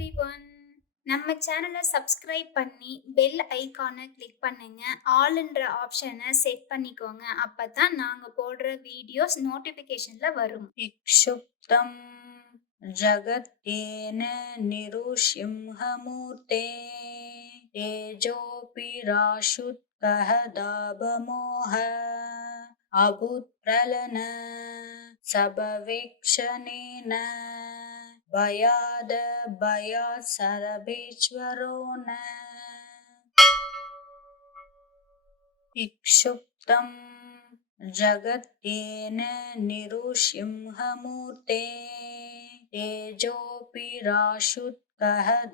Everyone. நம்ம சேனலை subscribe பண்ணி பெல் ஐகானை கிளிக் பண்ணுங்க. ஆல்ன்ற ஆப்ஷனை செட் பண்ணிக்கோங்க. அப்பதான் நாங்க போடுற வீடியோஸ் நோட்டிபிகேஷன்ல வரும். इक्षुप्तं जगत्येन निरुसिंहमूर्ते तेजोऽपिराशुत्कः दाभमोह अभूत्प्रलन सबवेक्षणेन भयाद् भयात् सर्वेश्वरो न इक्षुप्तं जगत्येन निरुसिंहमूर्ते तेजोऽपिराशुत्कः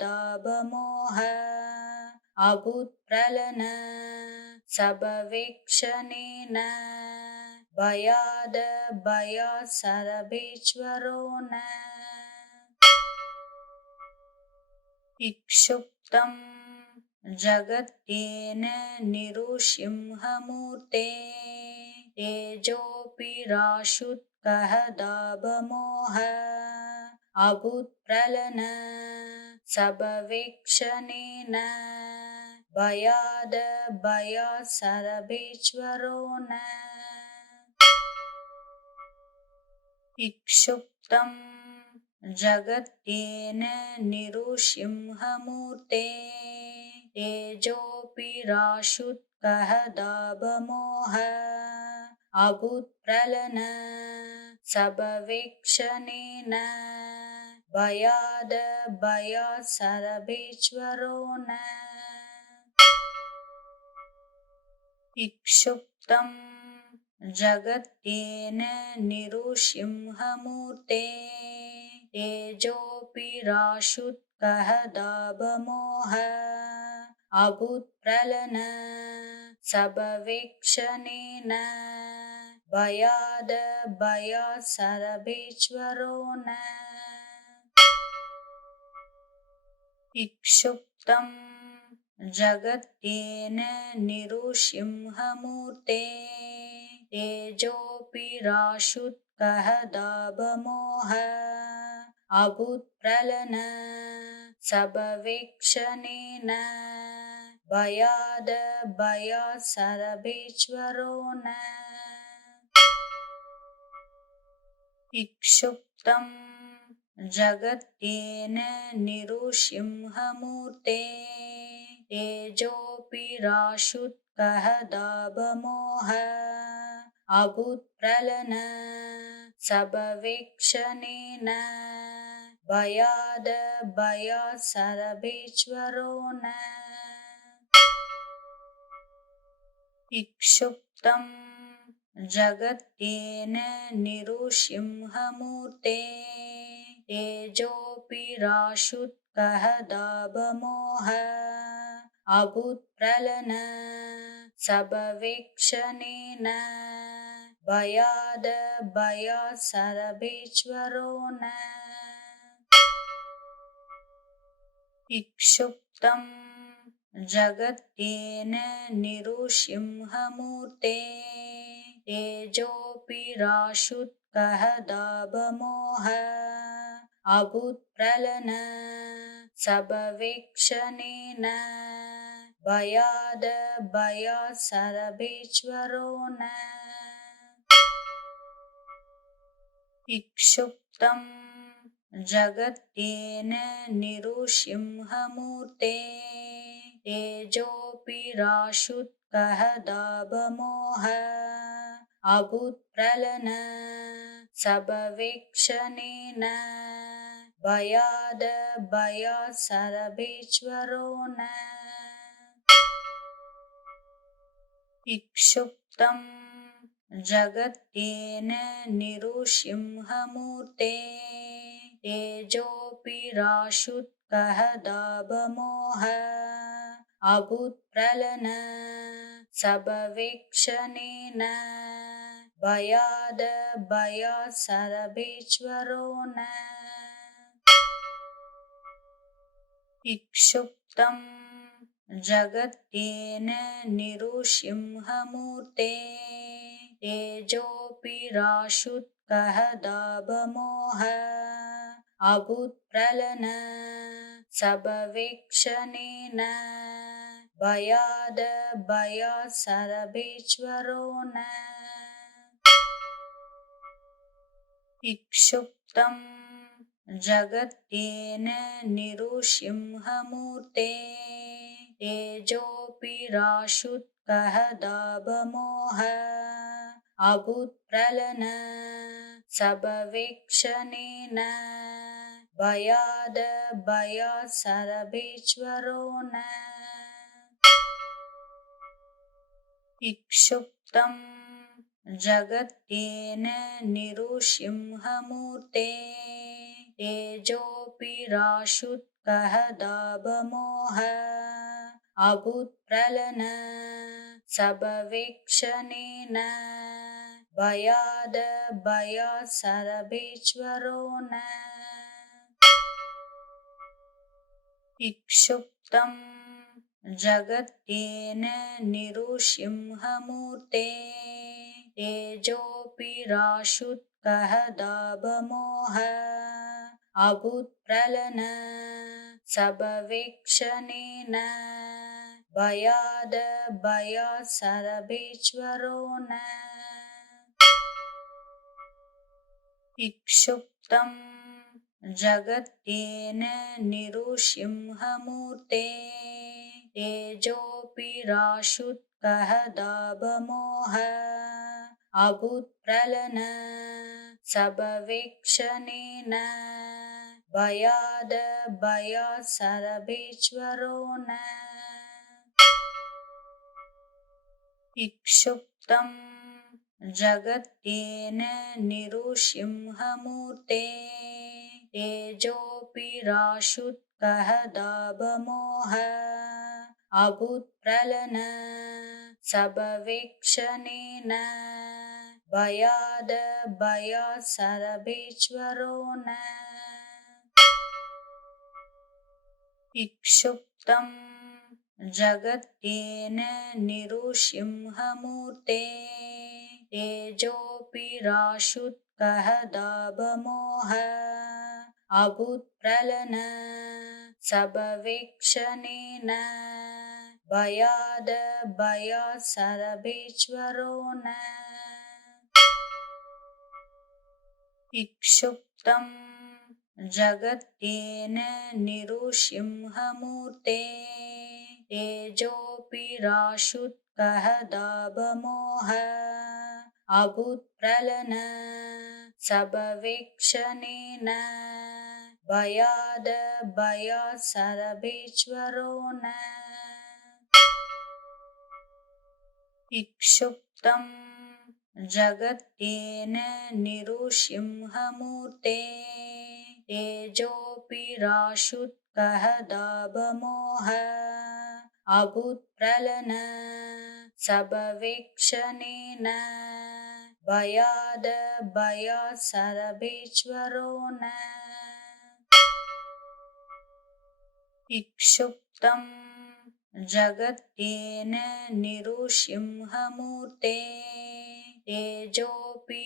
दाभमोह अभूत्प्रलन सबवेक्षणेन भयाद् भयात् सर्वेश्वरो न इक्षुप्तं जगत्येन निरुसिंहमूर्ते तेजोऽपिराशुत्कः दाभमोह अभूत्प्रलन सबवेक्षणेन भयाद् भयात् सर्वेश्वरो न इक्षुप्तं जगत्येन निरुसिंहमूर्ते तेजोऽपिराशुत्कः दाभमोह अभूत्प्रलन सबवेक्षणेन भयाद् भयात् सर्वेश्वरो न इक्षुप्तं जगत्येन निरुसिंहमूर्ते तेजोऽपिराशुत्कः दाभमोह अभूत्प्रलन सबवेक्षणेन भयाद् भयात् सर्वेश्वरो न इक्षुप्तं जगत्येन निरुसिंहमूर्ते तेजोऽपिराशुत्कः दाभमोह अभूत्प्रलन सबवेक्षणेन भयाद् भयात् सर्वेश्वरो न इक्षुप्तं जगत्येन निरुसिंहमूर्ते तेजोऽपिराशुत्कः दाभमोह अभूत्प्रलन सबवेक्षणेन भयाद् भयात् सर्वेश्वरो न इक्षुप्तं जगत्येन निरुसिंहमूर्ते तेजोऽपिराशुत्कः दाभमोह अभूत्प्रलन सबवेक्षणेन भयाद् भयात् सर्वेश्वरो न इक्षुप्तं जगत्येन निरुसिंहमूर्ते तेजोऽपिराशुत्कः दाभमोह अभूत्प्रलन सबवेक्षणेन भयाद् भयात् सर्वेश्वरो न इक्षुप्तं जगत्येन निरुसिंहमूर्ते तेजोऽपिराशुत्कः दाभमोह अभूत्प्रलन सबवेक्षणेन भयाद् भयात् सर्वेश्वरो न इक्षुप्तं जगत्येन निरुसिंहमूर्ते तेजोऽपिराशुत्कः दाभमोह अभूत्प्रलन सबवेक्षणेन भयाद् भयात् सर्वेश्वरो न इक्षुप्तं जगत्येन निरुसिंहमूर्ते तेजोऽपिराशुत्कः दाभमोह अभूत्प्रलन सबवेक्षणेन भयाद भयात् सरभेश्वरो न इक्षुप्तं जगत्येन निरुसिंहमूर्ते तेजोऽपिराशुत्कः दाभमोह अभूत्प्रलन सबवेक्षणेन भयाद भयात् सरभेश्वरो न इक्षुप्तं जगत्येन निरुसिंहमूर्ते तेजोऽपिराशुत्कः दाभमोह अभूत्प्रलन सबवेक्षणेन भयाद भयात् सरभेश्वरो न इक्षुप्तं जगत्येन निरुसिंहमूर्ते तेजोऽपिराशुत्कः दाभमोह अभूत्प्रलन सबवेक्षणेन भयाद भयात् सरभेश्वरो न इक्षुप्तं जगत्येन निरुसिंहमूर्ते तेजोऽपिराशुत्कः दाभमोह अभूत्प्रलन सबवेक्षणेन भयाद भयात् सरभेश्वरो न इक्षुप्तं जगत्येन निरुसिंहमूर्ते तेजोऽपिराशुत्कः दाभमोह अभूत्प्रलन सबवेक्षणेन भयाद भयात् सरभेश्वरो न इक्षुप्तं जगत्येन निरुसिंहमूर्ते तेजोऽपिराशुत्कः दाभमोह अभूत्प्रलन सबवेक्षणेन भयाद भयात् सरभेश्वरो न इक्षुप्तं जगत्येन निरुसिंहमूर्ते तेजोऽपिराशुत्कः दाभमोह अभूत्प्रलन सबवेक्षणेन भयाद भयात् सरभेश्वरो न इक्षुप्तं जगत्येन निरुसिंहमूर्ते तेजोऽपिराशुत्कः दाभमोह अभूत्प्रलन सबवेक्षणेन भयाद भयात् सरभेश्वरो न इक्षुप्तं जगत्येन निरुसिंहमूर्ते तेजोऽपिराशुत्कः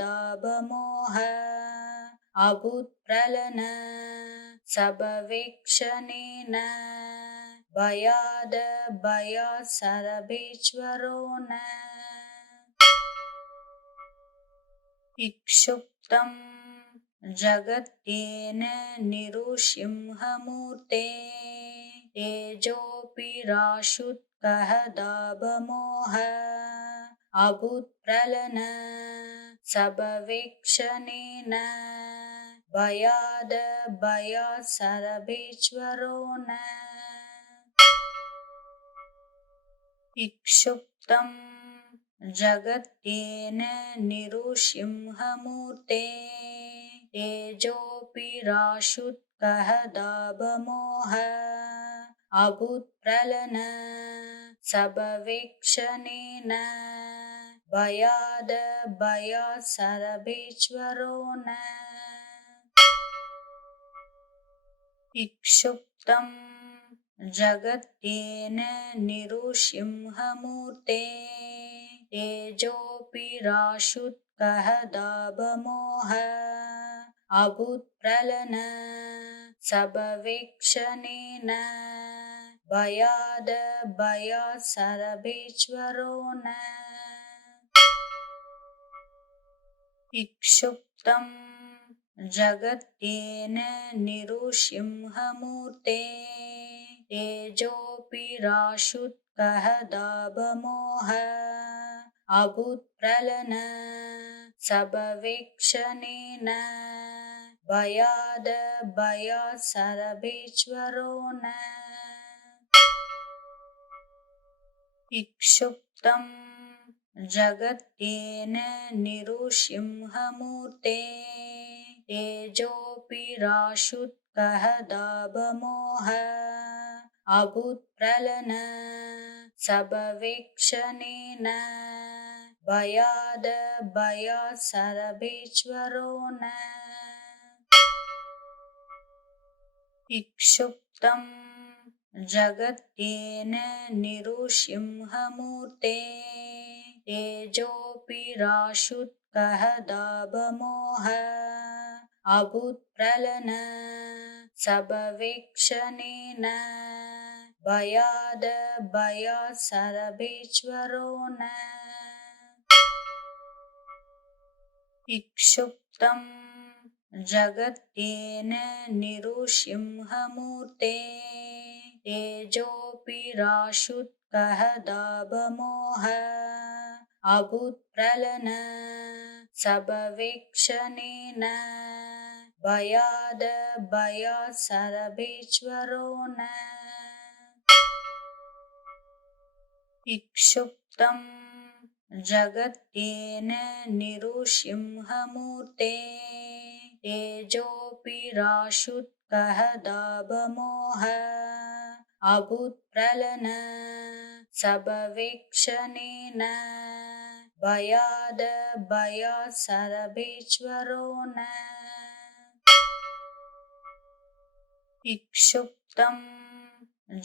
दाभमोह अभूत्प्रलन सबवेक्षणेन भयाद भयात् सरभेश्वरो न इक्षुप्तं जगत्येन निरुसिंहमूर्ते तेजोऽपिराशुत्कः दाभमोह अभूत्प्रलन सबवेक्षणेन भयाद भयात् सरभेश्वरो न इक्षुप्तं जगत्येन निरुसिंहमूर्ते तेजोऽपिराशुत्कः दाभमोह अभूत्प्रलन सबवेक्षणेन भयाद भयात् सरभेश्वरो न इक्षुप्तं जगत्येन निरुसिंहमूर्ते तेजोऽपिराशुत्कः दाभमोह अभूत्प्रलन सबवेक्षणेन भयाद भयात् सरभेश्वरो न इक्षुप्तं जगत्येन निरुसिंहमूर्ते तेजोऽपिराशुत्कः दाभमोह अभूत्प्रलन सबवेक्षणेन भयाद भयात् सरभेश्वरो न इक्षुप्तं जगत्येन निरुसिंहमूर्ते तेजोऽपिराशुत्कः दाभमोह अभूत्प्रलन सबवेक्षणेन भयाद भयात् सरभेश्वरो न इक्षुप्तं जगत्येन निरुसिंहमूर्ते तेजोऽपिराशुत्कः दाभमोह अभूत्प्रलन सबवेक्षणेन भयाद भयात् सरभेश्वरो न इक्षुप्तं जगत्येन निरुसिंहमूर्ते तेजोऽपिराशुत्कः दाभमोह अभूत्प्रलन सबवेक्षणेन भयाद भयात् सरभेश्वरो न इक्षुप्तं जगत्येन निरुसिंहमूर्ते तेजोऽपिराशुत्कः दाभमोह अभूत्प्रलन सबवेक्षणेन भयाद भयात् सरभेश्वरो न इक्षुप्तं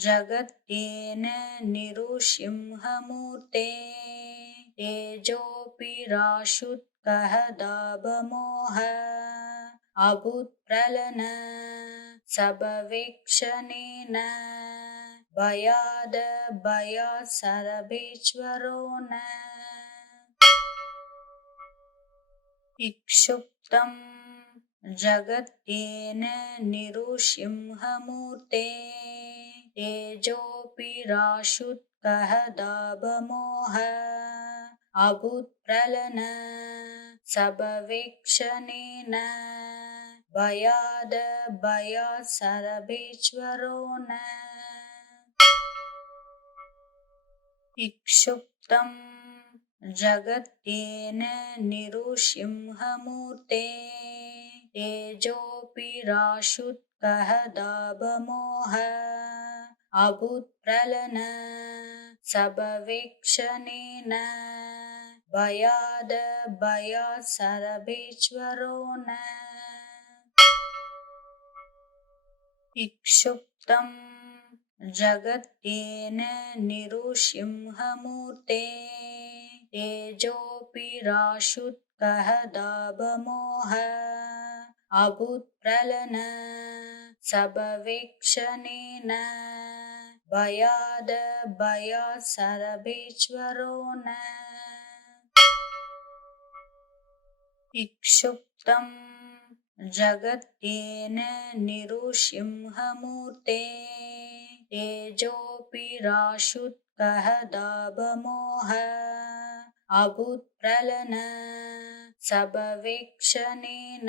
जगत्येन निरुसिंहमूर्ते तेजोऽपिराशुत्कः दाभमोह अभूत्प्रलन सबवेक्षणेन भयाद भयात् सरभेश्वरो न इक्षुप्तं जगत्येन निरुसिंहमूर्ते तेजोऽपिराशुत्कः दाभमोह अभूत्प्रलन सबवेक्षणेन भयाद भयात् सरभेश्वरो न इक्षुप्तं जगत्येन निरुसिंहमूर्ते तेजोऽपिराशुत्कः दाभमोह अभूत्प्रलन सबवेक्षणेन भयाद भयात् सरभेश्वरो न इक्षुप्तं जगत्येन निरुसिंहमूर्ते तेजोऽपिराशुत्कः दाभमोह अभूत्प्रलन सबवेक्षणेन भयाद भयात् सरभेश्वरो न इक्षुप्तं जगत्येन निरुसिंहमूर्ते तेजोऽपिराशुत्कः दाभमोह अभूत्प्रलन सबवेक्षणेन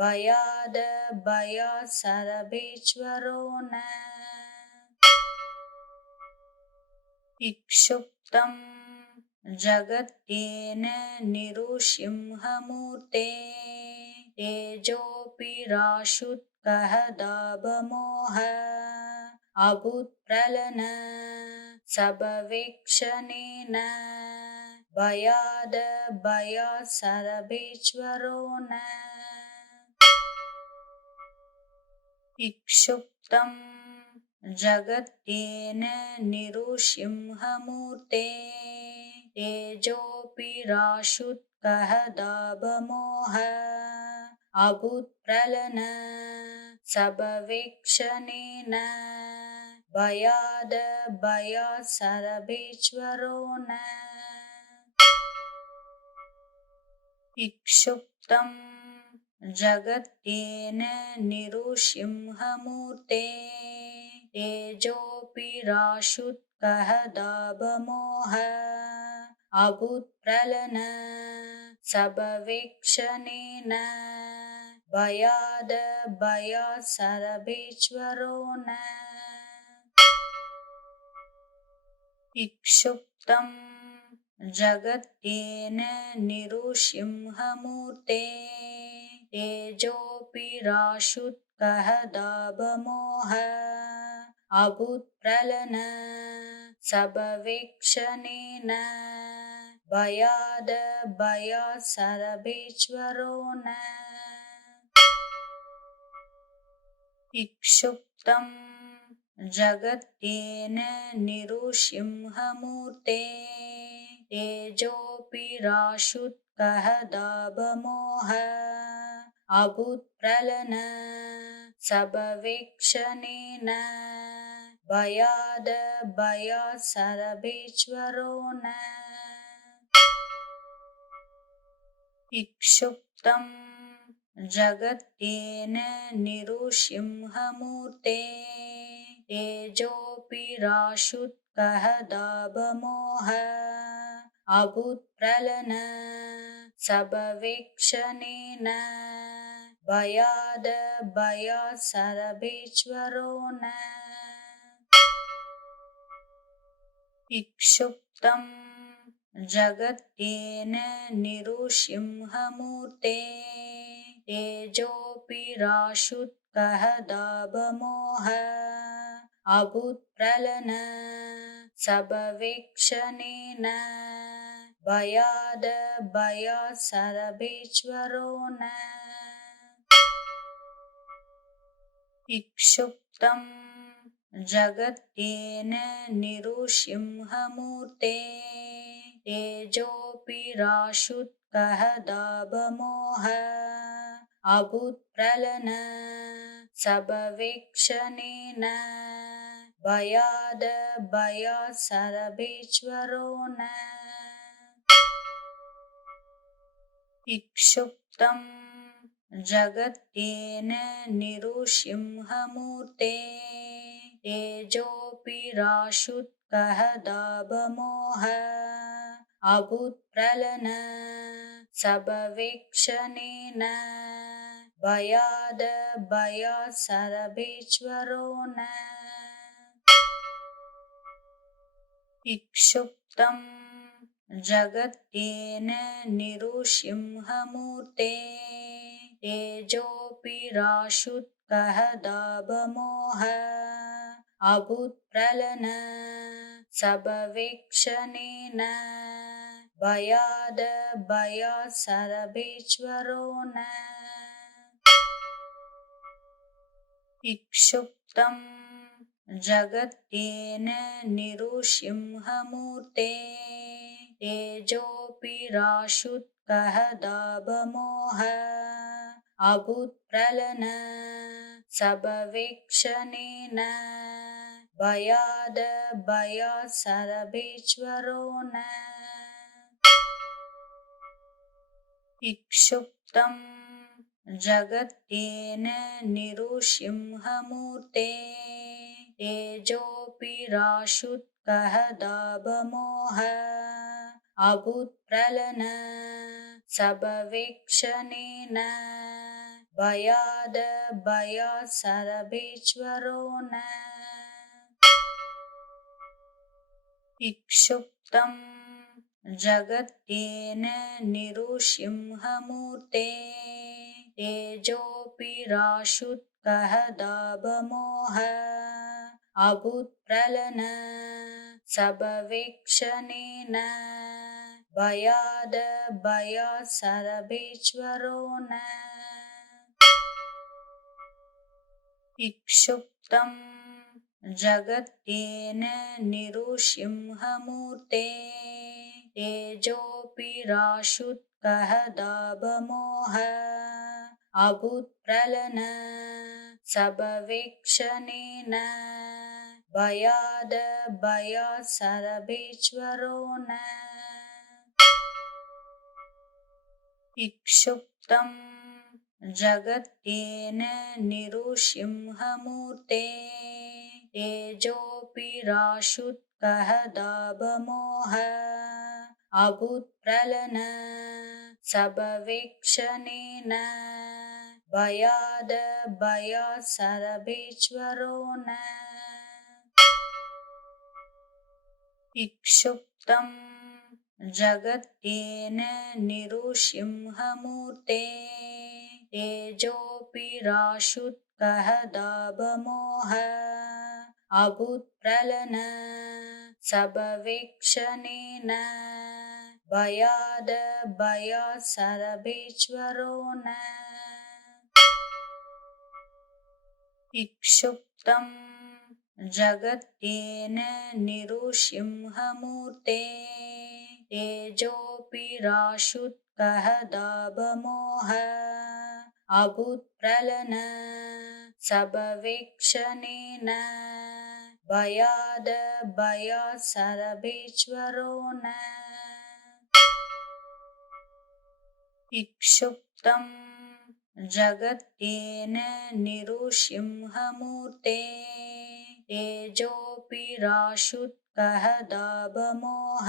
भयाद भयात् सरभेश्वरो न इक्षुप्तं जगत्येन निरुसिंहमूर्ते तेजोऽपिराशुत्कः दाभमोह अभूत्प्रलन सबवेक्षणेन भयाद भयात् सरभेश्वरो न इक्षुप्तं जगत्येन निरुसिंहमूर्ते तेजोऽपिराशुत्कः दाभमोह अभूत्प्रलन सबवेक्षणेन भयाद भयात् सरभेश्वरो न इक्षुप्तं जगत्येन निरुसिंहमूर्ते तेजोऽपिराशुत्कः दाभमोह अभूत्प्रलन सबवेक्षणेन भयाद भयात् सरभेश्वरो न इक्षुप्तं जगत्येन निरुसिंहमूर्ते तेजोऽपिराशुत्कः दाभमोह अभूत्प्रलन सबवेक्षणेन भयाद भयात् सरभेश्वरो न इक्षुप्तं जगत्येन निरुसिंहमूर्ते तेजोऽपिराशुत्कः दाभमोह अभूत्प्रलन सबवेक्षणेन भयाद भयात् सरभेश्वरो न इक्षुप्तं जगत्येन निरुसिंहमूर्ते तेजोऽपिराशुत्कः दाभमोह अभूत्प्रलन सबवेक्षणेन भयाद भयात् सरभेश्वरो न इक्षुप्तं जगत्येन निरुसिंहमूर्ते तेजोऽपिराशुत्कः दाभमोह अभूत्प्रलन सबवेक्षणेन भयाद भयात् सरभेश्वरो न इक्षुप्तं जगत्येन निरुसिंहमूर्ते तेजोऽपिराशुत्कः दाभमोह अभूत्प्रलन सबवेक्षणेन भयाद भयात् सरभेश्वरो न इक्षुप्तं जगत्येन निरुसिंहमूर्ते तेजोऽपिराशुत्कः दाभमोह अभूत्प्रलन सबवेक्षणेन भयाद भयात् सरभेश्वरो न इक्षुप्तं जगत्येन निरुसिंहमूर्ते तेजोऽपिराशुत्कः दाभमोह अभूत्प्रलन सबवेक्षणेन भयाद भयात् सरभेश्वरो न इक्षुप्तं जगत्येन निरुसिंहमूर्ते तेजोऽपिराशुत्कः दाभमोह अभूत्प्रलन सबवेक्षणेन भयाद भयात् सरभेश्वरो न इक्षुप्तं जगत्येन निरुसिंहमूर्ते तेजोऽपिराशुत्कः दाभमोह अभूत्प्रलन सबवेक्षणेन भयाद भयात् सरभेश्वरो न इक्षुप्तं जगत्येन निरुसिंहमूर्ते तेजोऽपिराशुत्कः दाभमोह अभूत्प्रलन सबवेक्षणेन भयाद भयात् सरभेश्वरो न इक्षुप्तं जगत्येन निरुसिंहमूर्ते तेजोऽपिराशुत्कः दाभमोह अभूत्प्रलन सबवेक्षणेन भयाद भयात् सरभेश्वरो न इक्षुप्तं जगत्येन निरुसिंहमूर्ते तेजोऽपिराशुत्कः दाभमोह अभूत्प्रलन सबवेक्षणेन भयाद भयात् सरभेश्वरो न इक्षुप्तं जगत्येन निरुसिंहमूर्ते तेजोऽपिराशुत्कः दाभमोह अभूत्प्रलन सबवेक्षणेन भयाद भयात् सरभेश्वरो न इक्षुप्तं जगत्येन निरुसिंहमूर्ते तेजोऽपिराशुत्कः दाभमोह अभूत्प्रलन सबवेक्षणेन भयाद भयात् सरभेश्वरो न इक्षुप्तं जगत्येन निरुसिंहमूर्ते तेजोऽपिराशुत्कः दाभमोह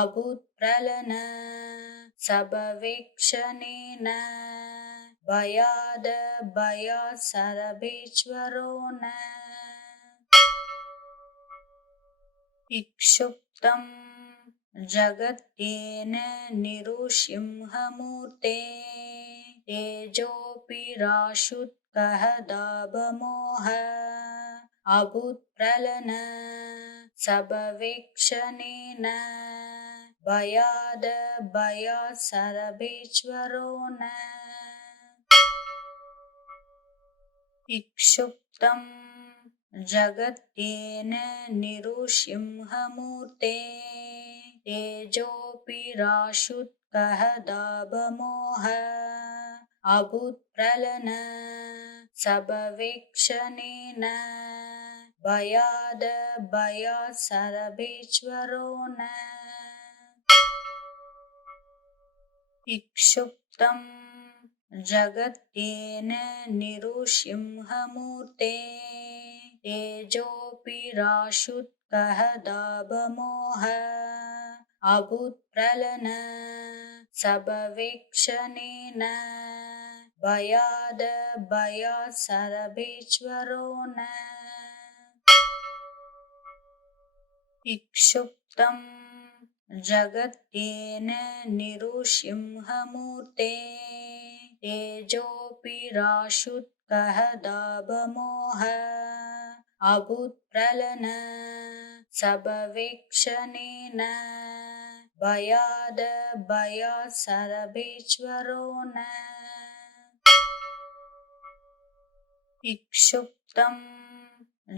अभूत्प्रलन सबवेक्षणेन भयाद भयात् सरभेश्वरो न इक्षुप्तं जगत्येन निरुसिंहमूर्ते तेजोऽपिराशुत्कः दाभमोह अभूत्प्रलन सबवेक्षणेन भयाद भयात् सरभेश्वरो न इक्षुप्तं जगत्येन निरुसिंहमूर्ते तेजोऽपिराशुत्कः दाभमोह अभूत्प्रलन सबवेक्षणेन भयाद भयात् सरभेश्वरो न इक्षुप्तं जगत्येन निरुसिंहमूर्ते तेजोऽपिराशुत्कः दाभमोह अभूत्प्रलन सबवेक्षणेन भयाद भयात् सरभेश्वरो न इक्षुप्तं जगत्येन निरुसिंहमूर्ते तेजोऽपिराशुत्कः दाभमोह अभूत्प्रलन सबवेक्षणेन भयाद भयात् सरभेश्वरो न इक्षुप्तं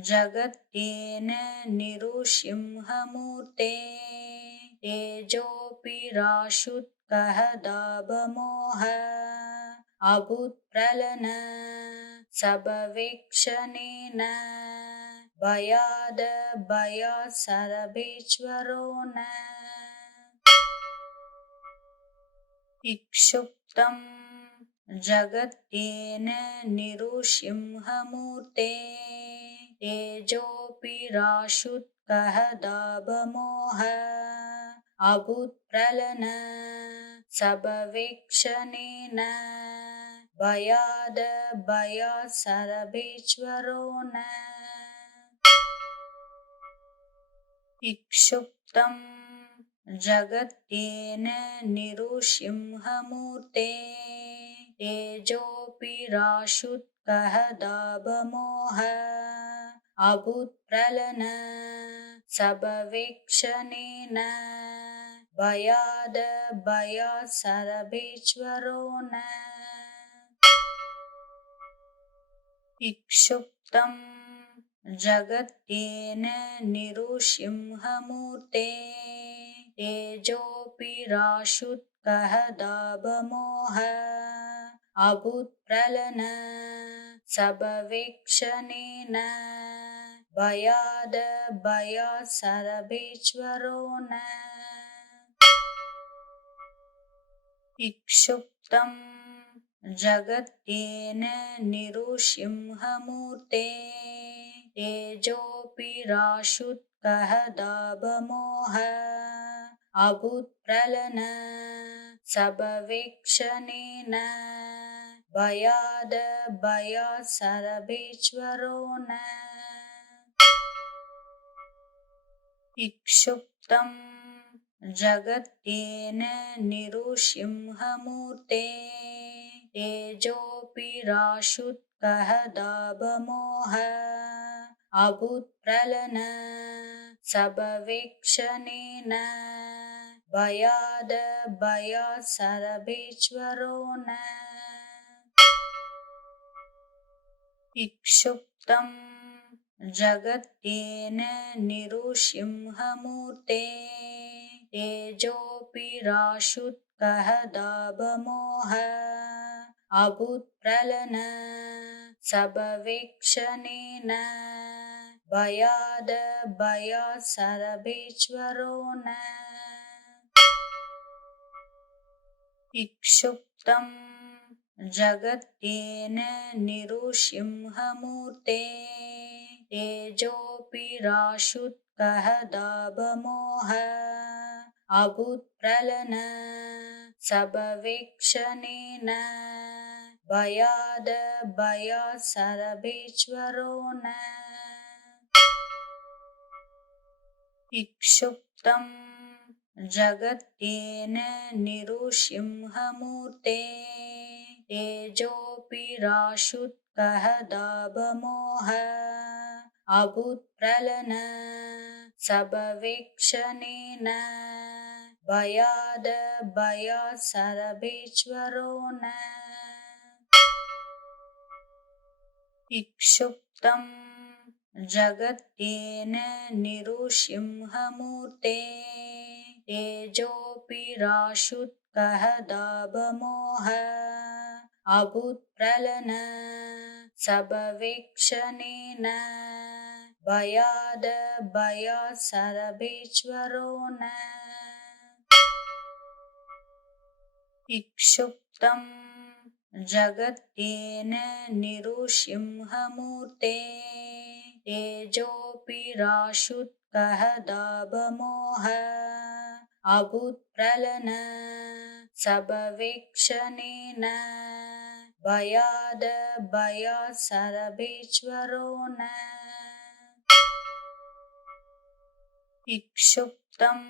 जगत्येन निरुसिंहमूर्ते तेजोऽपिराशुत्कः दाभमोह अभूत्प्रलन सबवेक्षणेन भयाद भयात् सरभेश्वरो न इक्षुप्तं जगत्येन निरुसिंहमूर्ते तेजोऽपिराशुत्कः दाभमोह अभूत्प्रलन सबवेक्षणेन भयाद भयात् सरभेश्वरो न इक्षुप्तं जगत्येन निरुसिंहमूर्ते तेजोऽपिराशुत्कः दाभमोह अभूत्प्रलन सबवेक्षणेन भयाद भयात् सरभेश्वरो न इक्षुप्तं जगत्येन निरुसिंहमूर्ते तेजोऽपिराशुत्कः दाभमोह अभूत्प्रलन सबवेक्षणेन भयाद भयात् सरभेश्वरो न इक्षुप्तं जगत्येन निरुसिंहमूर्ते तेजोऽपिराशुत्कः दाभमोह अभूत्प्रलन सबवेक्षणेन भयाद भयात् सरभेश्वरो न इक्षुप्तं जगत्येन निरुसिंहमूर्ते तेजोऽपिराशुत्कः दाभमोह अभूत्प्रलन सबवेक्षणेन भयाद भयात् सरभेश्वरो न इक्षुप्तं जगत्येन निरुसिंहमूर्ते तेजोऽपिराशुत्कः दाभमोह अभूत्प्रलन सबवेक्षणेन भयाद भयात् सरभेश्वरो न इक्षुप्तं जगत्येन निरुसिंहमूर्ते तेजोऽपिराशुत्कः दाभमोह अभूत्प्रलन सबवेक्षणेन भयाद भयात् सरभेश्वरो न इक्षुप्तं जगत्येन निरुसिंहमूर्ते तेजोऽपिराशुत्कः दाभमोह अभूत्प्रलन सबवेक्षणेन भयाद भयात् सरभेश्वरो न इक्षुप्तं जगत्येन निरुसिंहमूर्ते तेजोऽपिराशुत्कः दाभमोह अभूत्प्रलन सबवेक्षणेन भयाद भयात् सरभेश्वरो न इक्षुप्तं जगत्येन निरुसिंहमूर्ते तेजोऽपिराशुत्कः दाभमोह अभूत्प्रलन सबवेक्षणेन भयाद भयात् सरभेश्वरो न इक्षुप्तं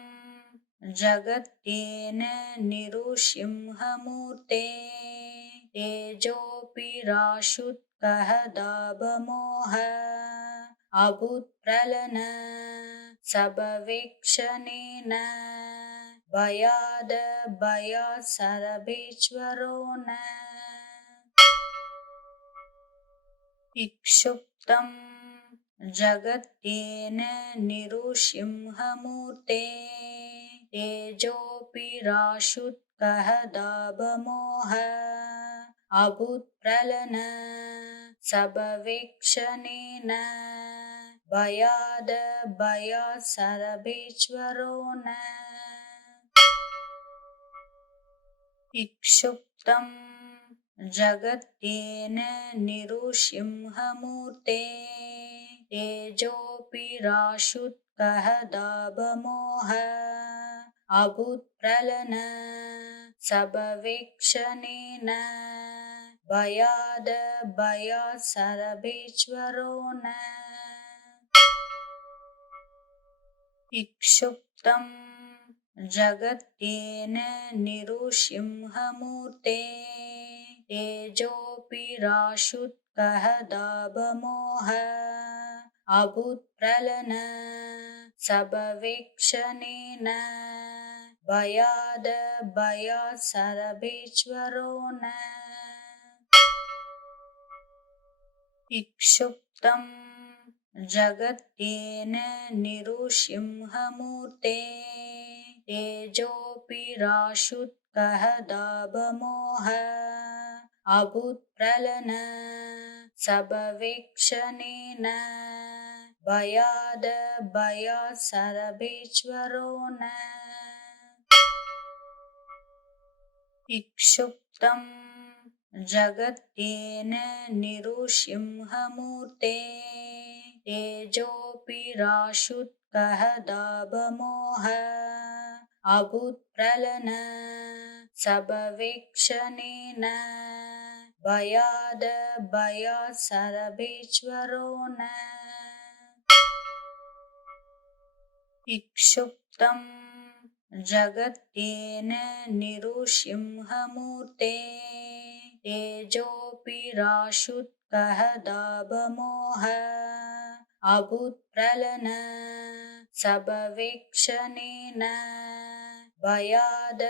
जगत्येन निरुसिंहमूर्ते तेजोऽपिराशुत्कः दाभमोह अभूत्प्रलन सबवेक्षणेन भयाद भयात् सरभेश्वरो न इक्षुप्तं जगत्येन निरुसिंहमूर्ते तेजोऽपिराशुत्कः दाभमोह अभूत्प्रलन सबवेक्षणेन भयाद भयात् सरभेश्वरो न इक्षुप्तं जगत्येन निरुसिंहमूर्ते तेजोऽपिराशुत्कः दाभमोह अभूत्प्रलन सबवेक्षणेन भयाद भयात् सरभेश्वरो न इक्षुप्तं जगत्येन निरुसिंहमूर्ते तेजोऽपिराशुत्कः दाभमोह अभूत्प्रलन सबवेक्षणेन भयाद भयात् सरभेश्वरो न इक्षुप्तं जगत्येन निरुसिंहमूर्ते तेजोऽपिराशुत्कः दाभमोह अभूत्प्रलन सबवेक्षणेन भयाद भयात् सरभेश्वरो न इक्षुप्तं जगत्येन निरुसिंहमूर्ते तेजोऽपिराशुत्कः दाभमोह अभूत्प्रलन सबवेक्षणेन भयाद भयात् सरभेश्वरो न इक्षुप्तं जगत्येन निरुसिंहमूर्ते तेजोऽपिराशुत्कः दाभमोह अभूत्प्रलन सबवेक्षणेन भयाद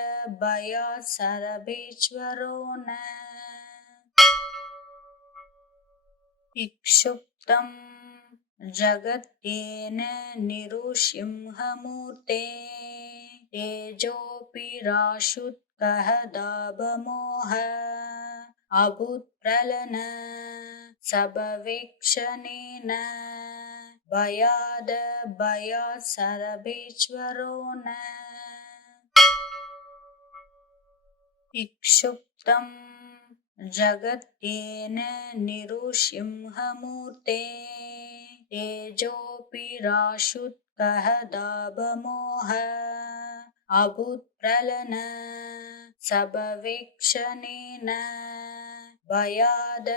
भयात् सरभेश्वरो न इक्षुप्तं जगत्येन निरुसिंहमूर्ते तेजोऽपिराशुत्कः दाभमोह अभूत्प्रलन सबवेक्षणेन भयाद भयात् सरभेश्वरो न इक्षुप्तं जगत्येन निरुसिंहमूर्ते तेजोऽपिराशुत्कः दाभमोह अभूत्प्रलन सबवेक्षणेन भयाद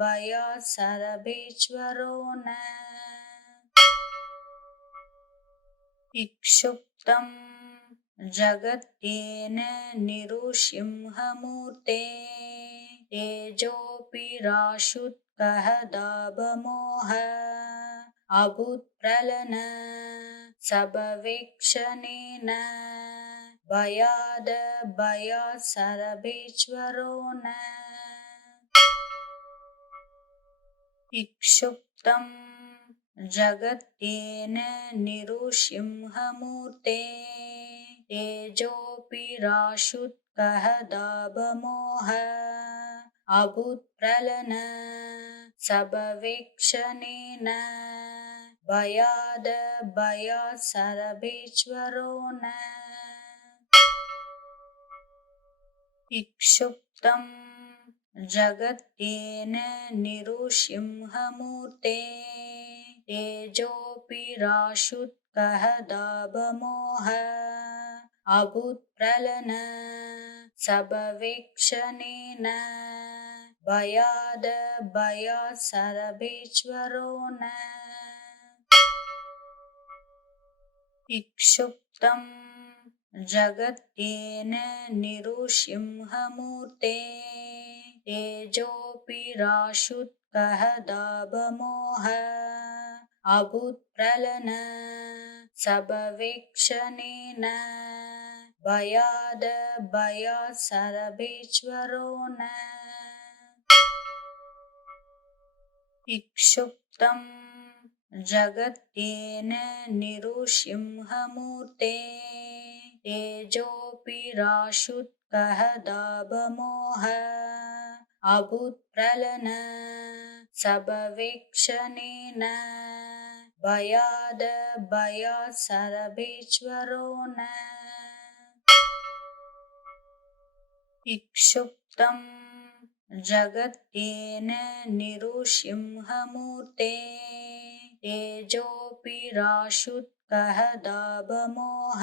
भयात् सरभेश्वरो न इक्षुप्तं जगत्येन निरुसिंहमूर्ते तेजोऽपिराशुत्कः दाभमोह अभूत्प्रलन सबवेक्षणेन भयाद भयात् सरभेश्वरो न इक्षुप्तं जगत्येन निरुसिंहमूर्ते तेजोऽपिराशुत्कः दाभमोह अभूत्प्रलन सबवेक्षणेन भयाद भयात् सरभेश्वरो न इक्षुप्तं जगत्येन निरुसिंहमूर्ते तेजोऽपिराशुत्कः दाभमोह अभूत्प्रलन सबवेक्षणेन भयाद भयात् सरभेश्वरो न इक्षुप्तं जगत्येन निरुसिंहमूर्ते तेजोऽपिराशुत्कः दाभमोह अभूत्प्रलन सबवेक्षणेन भयाद भयात् सरभेश्वरो न इक्षुप्तं जगत्येन निरुसिंहमूर्ते तेजोऽपिराशुत्कः दाभमोह अभूत्प्रलन सबवेक्षणेन भयाद भयात् सरभेश्वरो न इक्षुप्तं जगत्येन निरुसिंहमूर्ते तेजोऽपिराशुत्कः दाभमोह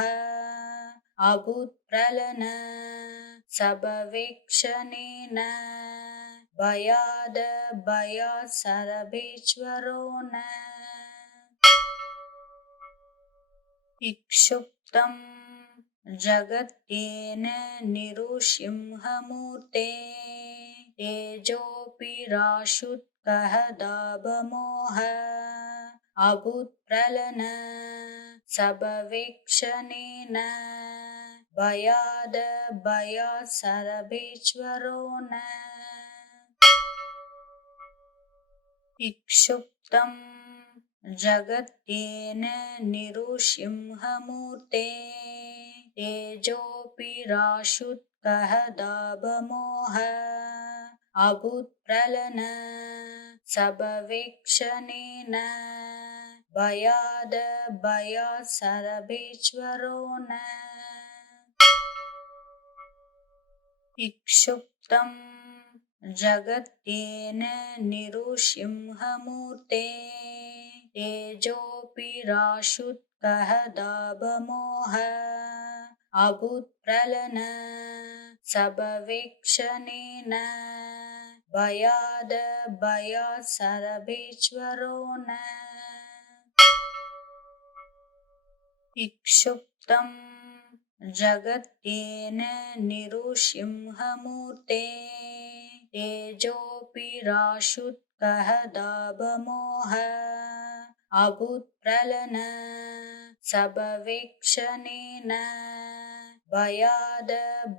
अभूत्प्रलन सबवेक्षणेन भयाद भयात् सरभेश्वरो न इक्षुप्तं जगत्येन निरुसिंहमूर्ते तेजोऽपिराशुत्कः दाभमोह अभूत्प्रलन सबवेक्षणेन भयाद भयात् सरभेश्वरो न इक्षुप्तं जगत्येन निरुसिंहमूर्ते तेजोऽपिराशुत्कः दाभमोह अभूत्प्रलन सबवेक्षणेन भयाद भयात् सरभेश्वरो न इक्षुप्तं जगत्येन निरुसिंहमूर्ते तेजोऽपिराशुत्कः दाभमोह अभूत्प्रलन सबवेक्षणेन भयाद भयात् सरभेश्वरो न इक्षुप्तं जगत्येन निरुसिंहमूर्ते तेजोऽपिराशुत्कः दाभमोह अभूत्प्रलन सबवेक्षणेन भयाद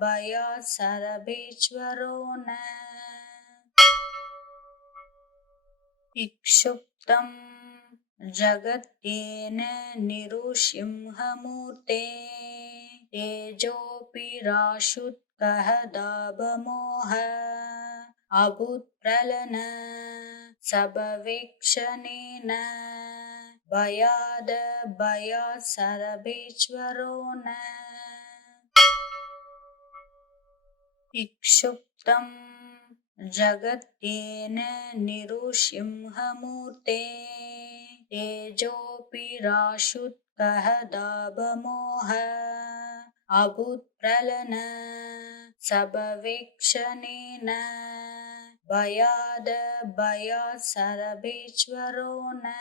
भयात् सरभेश्वरो न इक्षुप्तं जगत्येन निरुसिंहमूर्ते तेजोऽपिराशुत्कः दाभमोह अभूत्प्रलन सबवेक्षणेन भयाद भयात् सरभेश्वरो न इक्षुप्तं जगत्येन निरुसिंहमूर्ते तेजोऽपिराशुत्कः दाभमोह अभूत्प्रलन सबवेक्षणेन भयाद भयात् सरभेश्वरो न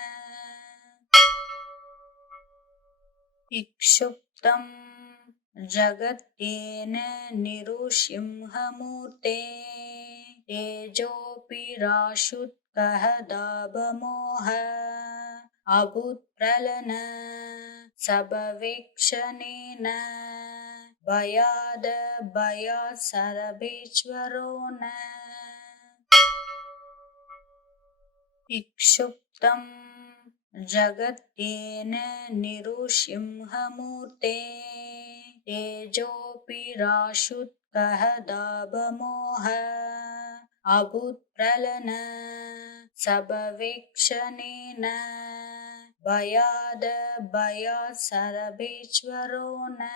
इक्षुप्तं जगत्येन निरुसिंहमूर्ते तेजोऽपिराशुत्कः दाभमोह अभूत्प्रलन सबवेक्षणेन भयाद भयात् सरभेश्वरो न इक्षुप्तं जगत्येन निरुसिंहमूर्ते तेजोऽपिराशुत्कः दाभमोह अभूत्प्रलन सबवेक्षणेन भयाद भयात् सरभेश्वरो न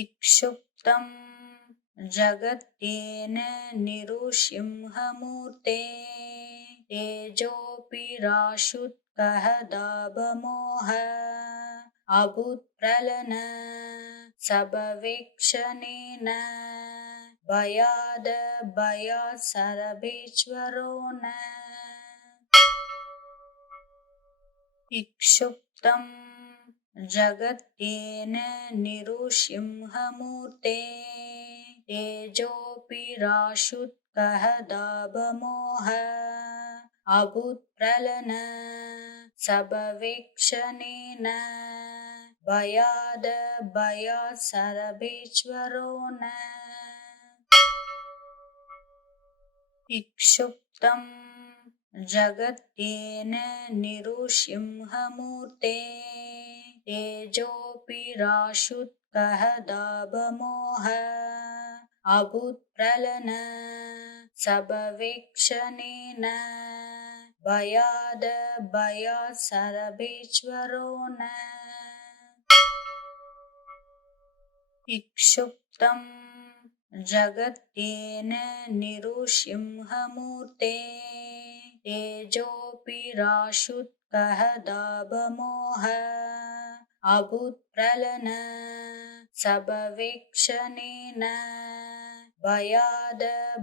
इक्षुप्तं जगत्येन निरुसिंहमूर्ते तेजोऽपिराशुत्कः दाभमोह अभूत्प्रलन सबवेक्षणेन भयाद भयात् सरभेश्वरो न इक्षुप्तं जगत्येन निरुसिंहमूर्ते तेजोऽपिराशुत्कः दाभमोह अभूत्प्रलन सबवेक्षणेन भयाद भयात् सरभेश्वरो न इक्षुप्तं जगत्येन निरुसिंहमूर्ते तेजोऽपिराशुत्कः दाभमोह अभूत्प्रलन सबवेक्षणेन भयाद भयात् सरभेश्वरो न इक्षुप्तं जगत्येन निरुसिंहमूर्ते तेजोऽपिराशुत्कः दाभमोह अभूत्प्रलन सबवेक्षणेन भयाद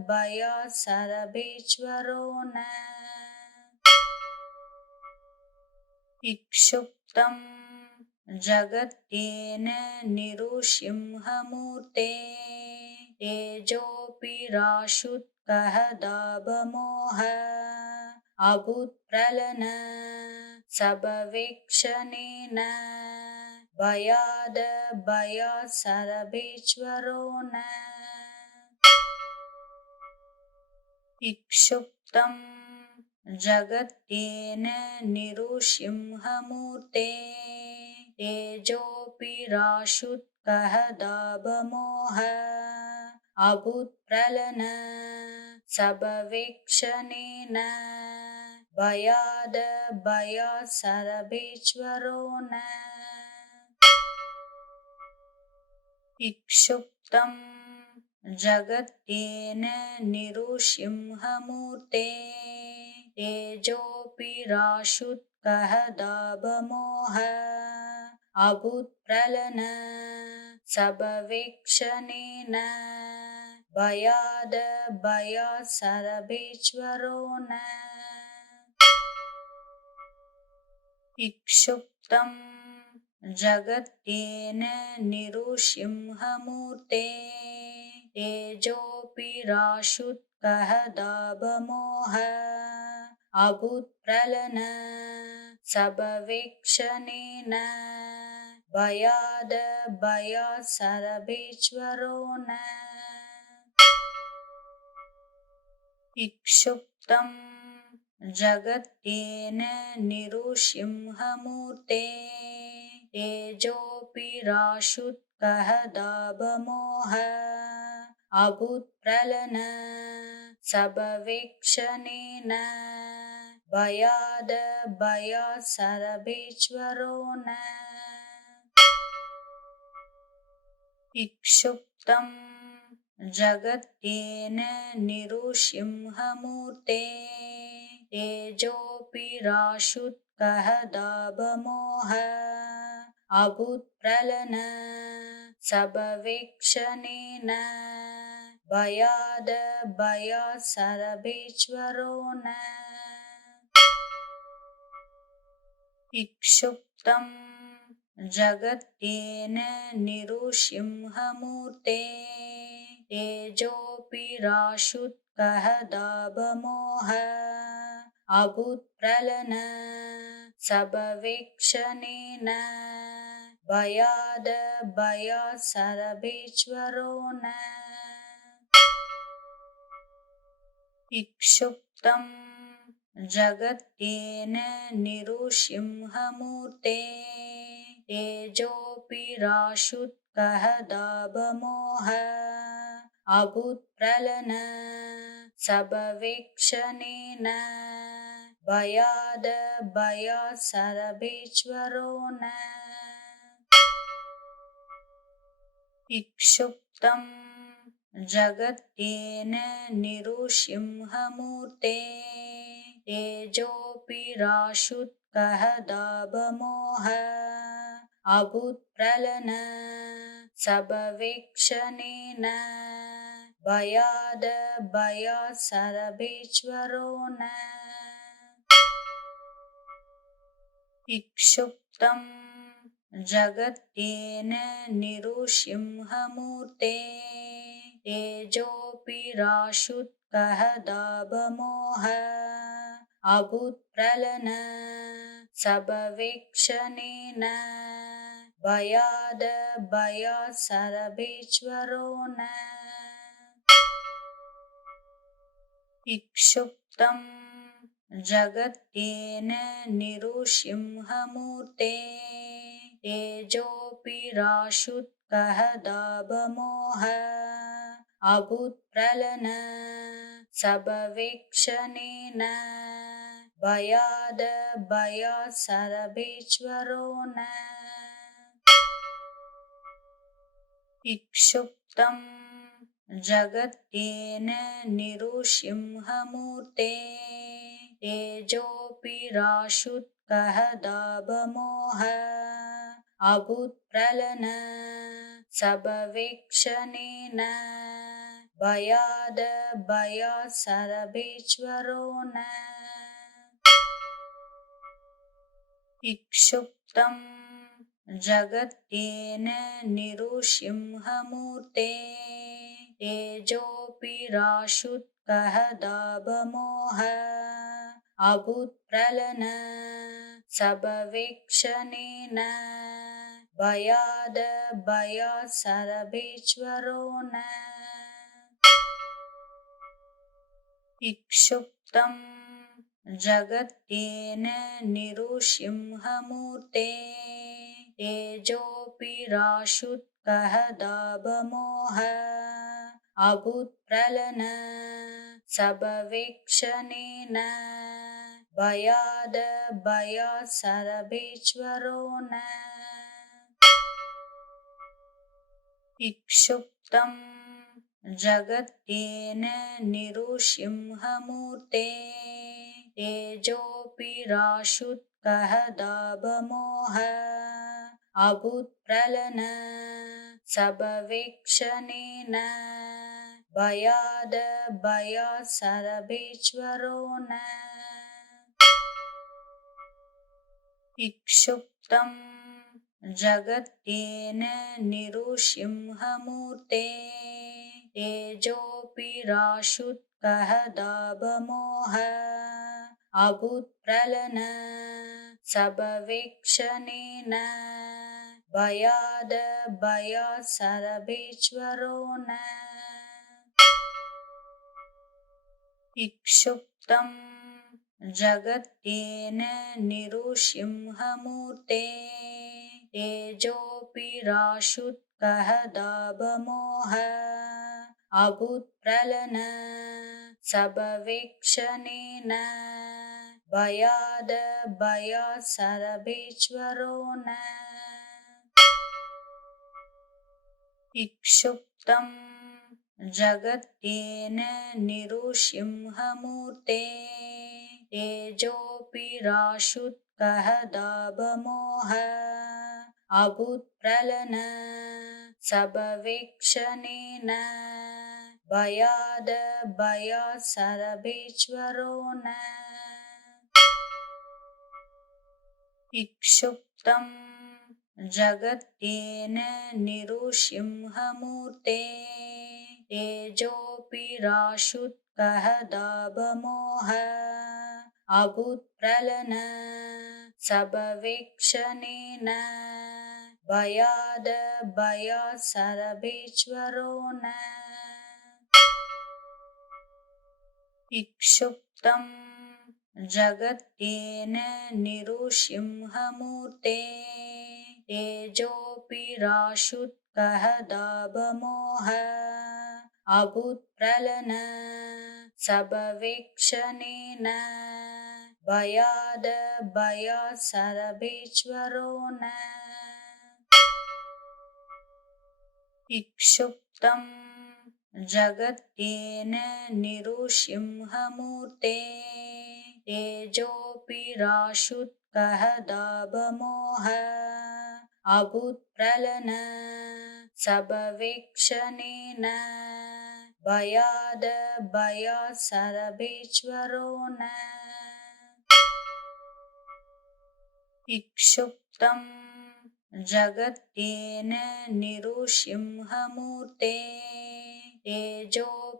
भयात् सरभेश्वरो न इक्षुप्तं जगत्येन निरुसिंहमूर्ते तेजोऽपिराशुत्कः दाभमोह अभूत्प्रलन सबवेक्षणेन भयाद भयात् सरभेश्वरो न इक्षुप्तं जगत्येन निरुसिंहमूर्ते तेजोऽपिराशुत्कः दाभमोह अभूत्प्रलन सबवेक्षणेन भयाद भयात् सरभेश्वरो न इक्षुप्तं जगत्येन निरुसिंहमूर्ते तेजोऽपिराशुत्कः दाभमोह अभूत्प्रलन सबवेक्षणेन भयाद भयात् सरभेश्वरो न इक्षुप्तं जगत्येन निरुसिंहमूर्ते तेजोऽपिराशुत्कः दाभमोह अभूत्प्रलन सबवेक्षणेन भयाद भयात् सरभेश्वरो न इक्षुप्तं जगत्येन निरुसिंहमूर्ते तेजोऽपिराशुत्कः दाभमोह अभूत्प्रलन सबवेक्षणेन भयाद भयात् सरभेश्वरो न इक्षुप्तं जगत्येन निरुसिंहमूर्ते तेजोऽपिराशुत्कः दाभमोह अभूत्प्रलन सबवेक्षणेन भयाद भयात् सरभेश्वरो न इक्षुप्तं जगत्येन निरुसिंहमूर्ते तेजोऽपिराशुत्कः दाभमोह अभूत्प्रलन सबवेक्षणेन भयाद भयात् सरभेश्वरो न इक्षुप्तं जगत्येन निरुसिंहमूर्ते तेजोऽपिराशुत्कः दाभमोह अभूत्प्रलन सबवेक्षणेन भयाद भयात् सरभेश्वरो न इक्षुप्तं जगत्येन निरुसिंहमूर्ते तेजोऽपिराशुत्कः दाभमोह अभूत्प्रलन सबवेक्षणेन भयाद भयात् सरभेश्वरो न इक्षुप्तं जगत्येन निरुसिंहमूर्ते तेजोऽपिराशुत्कः दाभमोह अभूत्प्रलन सबवेक्षणेन भयाद भयात् सरभेश्वरो न इक्षुप्तं जगत्येन निरुसिंहमूर्ते तेजोऽपिराशुत्कः दाभमोह अभूत्प्रलन सबवेक्षणेन भयाद भयात् सरभेश्वरो न इक्षुप्तं जगत्येन निरुसिंहमूर्ते तेजोऽपिराशुत्कः दाभमोह अभूत्प्रलन सबवेक्षणेन भयाद भयात् सरभेश्वरो न इक्षुप्तं जगत्येन निरुसिंहमूर्ते तेजोऽपिराशुत्कः दाभमोह अभूत्प्रलन सबवेक्षणेन भयाद भयात् सरभेश्वरो न इक्षुप्तं जगत्येन निरुसिंहमूर्ते तेजोऽपिराशुत्कः दाभमोह अभूत्प्रलन सबवेक्षणेन भयाद भयात् सरभेश्वरो न इक्षुप्तं जगत्येन निरुसिंहमूर्ते तेजोऽपिराशुत्कः दाभमोह अभूत्प्रलन सबवेक्षणेन भयाद भयात् सरभेश्वरो न इक्षुप्तं जगत्येन निरुसिंहमूर्ते तेजोऽपिराशुत्कः दाभमोह अभूत्प्रलन सबवेक्षणेन भयाद भयात् सरभेश्वरो न इक्षुप्तं जगत्येन निरुसिंहमूर्ते तेजोऽपिराशुत्कः दाभमोह अभूत्प्रलन सबवेक्षणेन भयाद भयात् सरभेश्वरो न इक्षुप्तं जगत्येन निरुसिंहमूर्ते तेजोऽपिराशुत्कः दाभमोह अभूत्प्रलन सबवेक्षणेन भयाद भयात् सरभेश्वरो न इक्षुप्तं जगत्येन निरुसिंहमूर्ते तेजोऽपिराशुत्कः दाभमोह अभूत्प्रलन सबवेक्षणेन भयाद भयात् सरभेश्वरो न इक्षुप्तं जगत्येन निरुसिंहमूर्ते तेजोऽपिराशुत्कः दाभमोह अभूत्प्रलन सबवेक्षणेन भयाद भयात् सरभेश्वरो न इक्षुप्तं जगत्येन निरुसिंहमूर्ते तेजोऽपिराशुत्कः दाभमोह अभूत्प्रलन सबवेक्षणेन भयाद भयात् सरभेश्वरो न इक्षुप्तं जगत्येन निरुसिंहमूर्ते तेजोऽपिराशुत्कः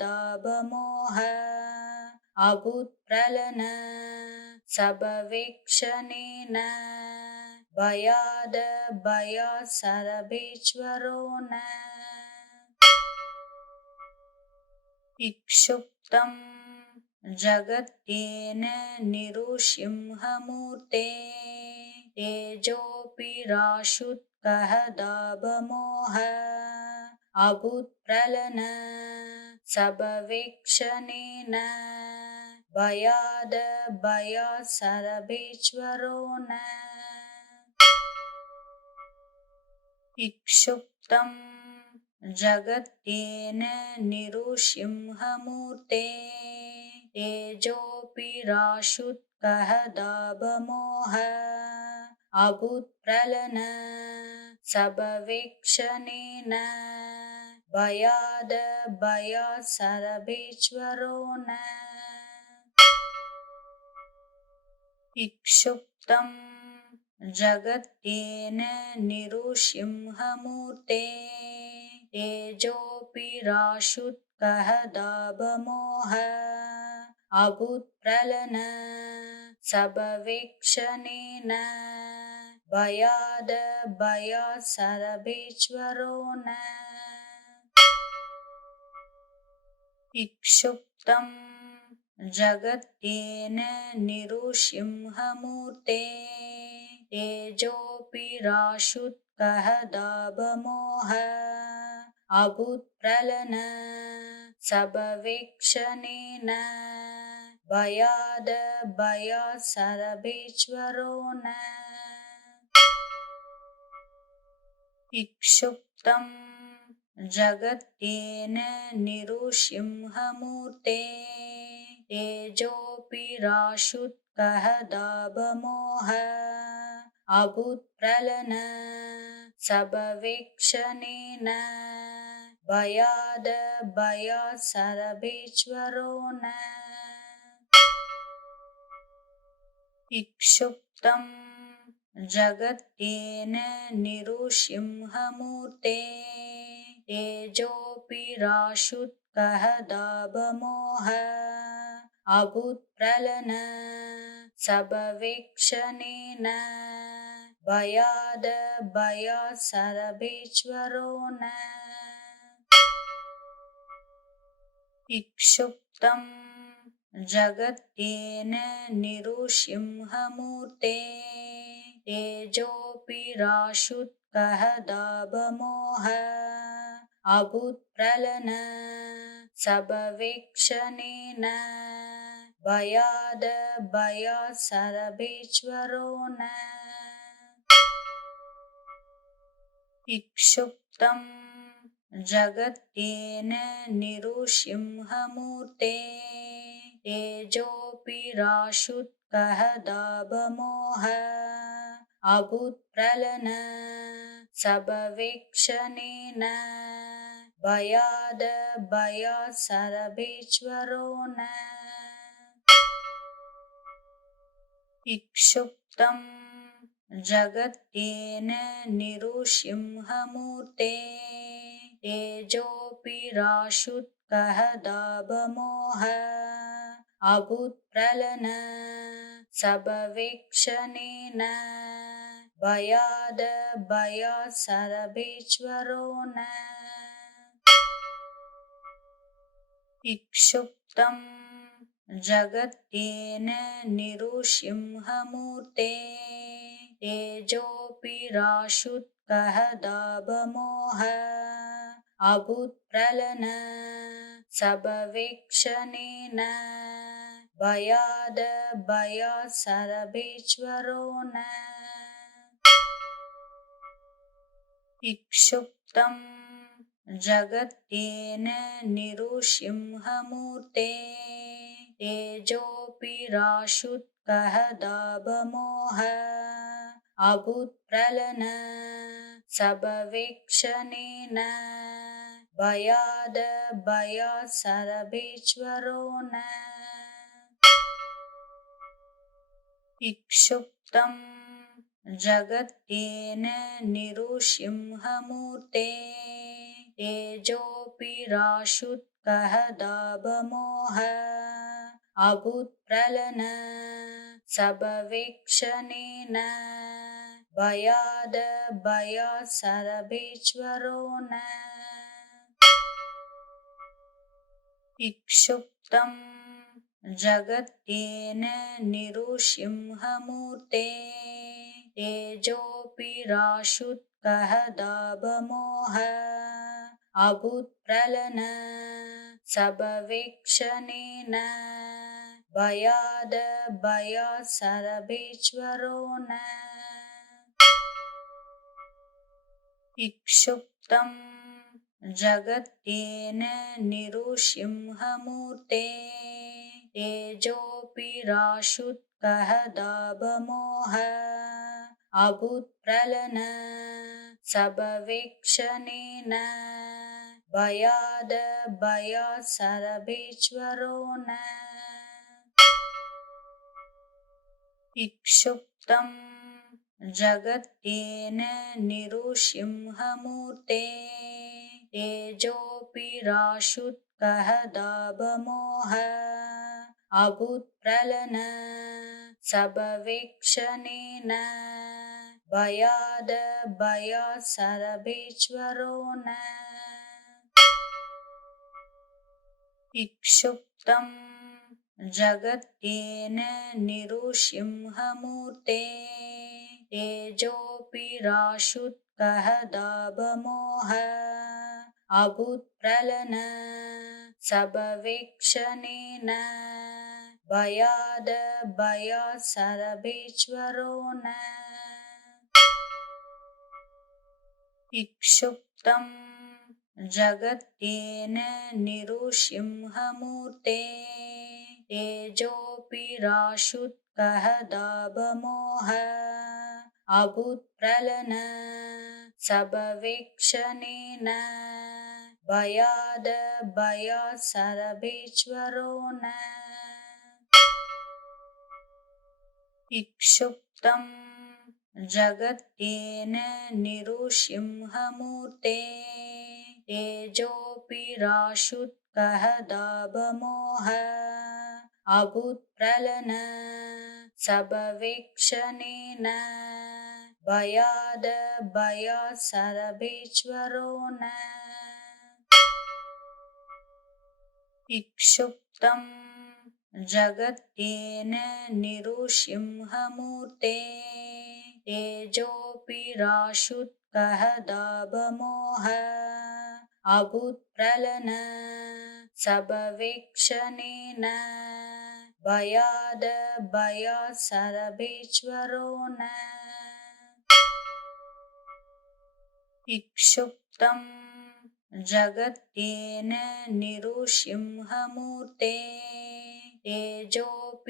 दाभमोह अभूत्प्रलन सबवेक्षणेन भयाद भयात् सरभेश्वरो न इक्षुप्तं जगत्येन निरुसिंहमूर्ते तेजोऽपिराशुत्कः दाभमोह अभूत्प्रलन सबवेक्षणेन भयाद भयात् सरभेश्वरो न इक्षुप्तं जगत्येन निरुसिंहमूर्ते तेजोऽपिराशुत्कः दाभमोह अभूत्प्रलन सबवेक्षणेन भयाद भयात् सरभेश्वरो न इक्षुप्तं जगत्येन निरुसिंहमूर्ते तेजोऽपिराशुत्कः दाभमोह अभूत्प्रलन सबवेक्षणेन भयाद भयात् सरभेश्वरो न इक्षुप्तं जगत्येन निरुसिंहमूर्ते तेजोऽपिराशुत्कः दाभमोह अभूत्प्रलन सबवेक्षणेन भयाद भयात् सरभेश्वरो न इक्षुप्तं जगत्येन निरुसिंहमूर्ते तेजोऽपिराशुत्कः दाभमोह अभूत्प्रलन सबवेक्षणेन भयाद भयात् सरभेश्वरो न इक्षुप्तं जगत्येन निरुसिंहमूर्ते तेजोऽपिराशुत्कः दाभमोह अभूत्प्रलन सबवेक्षणेन भयाद भयात् सरभेश्वरो न इक्षुप्तं जगत्येन निरुसिंहमूर्ते तेजोऽपिराशुत्कः दाभमोह अभूत्प्रलन सबवेक्षणेन भयाद भयात् सरभेश्वरो न इक्षुप्तं जगत्येन निरुसिंहमूर्ते तेजोऽपिराशुत्कः दाभमोह अभूत्प्रलन सबवेक्षणेन भयाद भयात् सरभेश्वरो न इक्षुप्तं जगत्येन निरुसिंहमूर्ते तेजोऽपिराशुत्कः दाभमोह अभूत्प्रलन सबवेक्षणेन भयाद भयात् सरभेश्वरो न इक्षुप्तं जगत्येन निरुसिंहमूर्ते तेजोऽपिराशुत्कः दाभमोह अभूत्प्रलन सबवेक्षणेन भयाद भयात् सरभेश्वरो न इक्षुप्तं जगत्येन निरुसिंहमूर्ते तेजोऽपिराशुत्कः दाभमोह अभूत्प्रलन सबवेक्षणेन भयाद भयात् सरभेश्वरो न इक्षुप्तं जगत्येन निरुसिंहमूर्ते तेजोऽपिराशुत्कः दाभमोह अभूत्प्रलन सबवेक्षणेन भयाद भयात् सरभेश्वरो न इक्षुप्तं जगत्येन निरुसिंहमूर्ते तेजोऽपिराशुत्कः दाभमोह अभूत्प्रलन सबवेक्षणेन भयाद भयात् सरभेश्वरो न इक्षुप्तं जगत्येन निरुसिंहमूर्ते तेजोऽपिराशुत्कः दाभमोह अभूत्प्रलन सबवेक्षणेन भयाद भयात् सरभेश्वरो न इक्षुप्तं जगत्येन निरुसिंहमूर्ते तेजोऽपिराशुत्कः दाभमोह अभूत्प्रलन सबवेक्षणेन भयाद भयात् सरभेश्वरो न इक्षुप्तं जगत्येन निरुसिंहमूर्ते तेजोऽपिराशुत्कः दाभमोह अभूत्प्रलन सबवेक्षणेन भयाद भयात् सरभेश्वरो न इक्षुप्तं जगत्येन निरुसिंहमूर्ते तेजोऽपिराशुत्कः दाभमोह अभूत्प्रलन सबवेक्षणेन भयाद भयात् सरभेश्वरो न इक्षुप्तं जगत्येन निरुसिंहमूर्ते तेजोऽपिराशुत्कः दाभमोह अभूत्प्रलन सबवेक्षणेन भयाद भयात् सरभेश्वरो न इक्षुप्तं जगत्येन निरुसिंहमूर्ते तेजोऽपिराशुत्कः दाभमोह अभूत्प्रलन सबवेक्षणेन भयाद भयात् सरभेश्वरो न इक्षुप्तं जगत्येन निरुसिंहमूर्ते तेजोऽपिराशुत्कः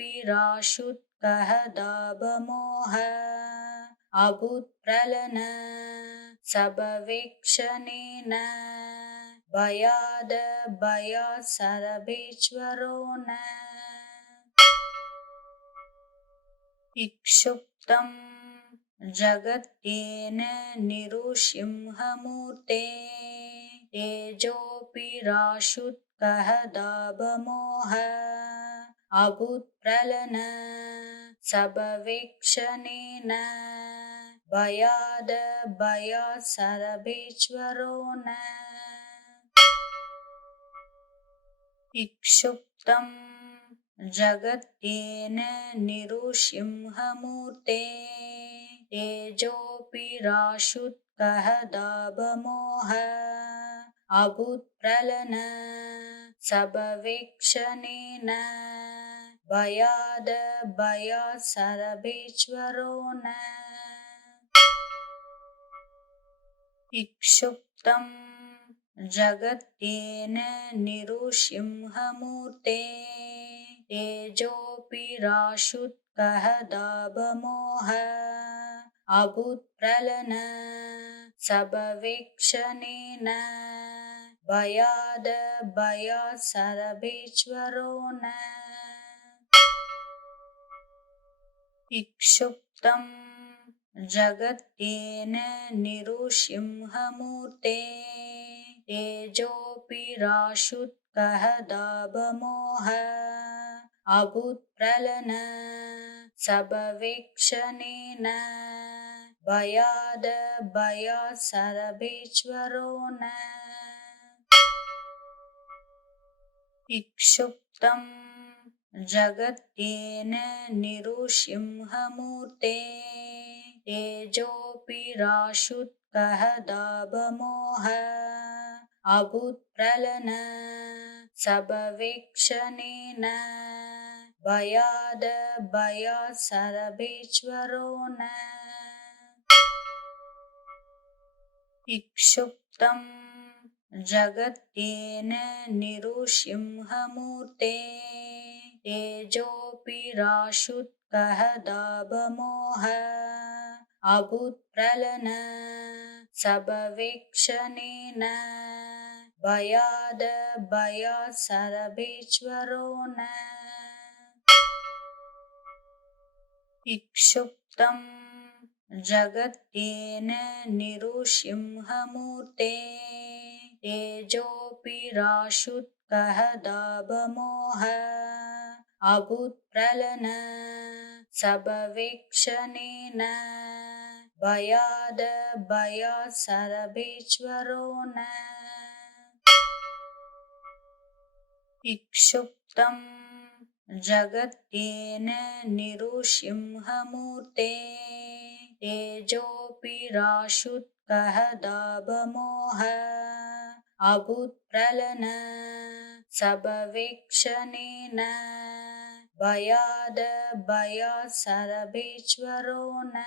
दाभमोह अभूत्प्रलन सबवेक्षणेन भयाद भयात् सरभेश्वरो न इक्षुप्तं जगत्येन निरुसिंहमूर्ते तेजोऽपिराशुत्कः दाभमोह अभूत्प्रलन सबवेक्षणेन भयाद भयात् सरभेश्वरो न इक्षुप्तं जगत्येन निरुसिंहमूर्ते तेजोऽपिराशुत्कः दाभमोह अभूत्प्रलन सबवेक्षणेन भयाद भयात् सरभेश्वरो न इक्षुप्तं जगत्येन निरुसिंहमूर्ते तेजोऽपिराशुत्कः दाभमोह अभूत्प्रलन सबवेक्षणेन भयाद भयात् सरभेश्वरो न इक्षुप्तं जगत्येन निरुसिंहमूर्ते तेजोऽपिराशुत्कः दाभमोह अभूत्प्रलन सबवेक्षणेन भयाद भयात् सरभेश्वरो न इक्षुप्तं जगत्येन निरुसिंहमूर्ते तेजोऽपिराशुत्कः दाभमोह अभूत्प्रलन सबवेक्षणेन भयाद भयात् सरभेश्वरो न इक्षुप्तं जगत्येन निरुसिंहमूर्ते तेजोऽपिराशुत्कः दाभमोह अभूत्प्रलन सबवेक्षणेन भयाद भयात् सरभेश्वरो न इक्षुप्तं जगत्येन निरुसिंहमूर्ते तेजोऽपिराशुत्कः दाभमोह अभूत्प्रलन सबवेक्षणेन भयाद भयात् सरभेश्वरो न इक्षुप्तं जगत्येन निरुसिंहमूर्ते तेजोऽपिराशुत्कः दाभमोह अभूत्प्रलन सबवेक्षणेन भयाद भयात् सर्वेश्वरो न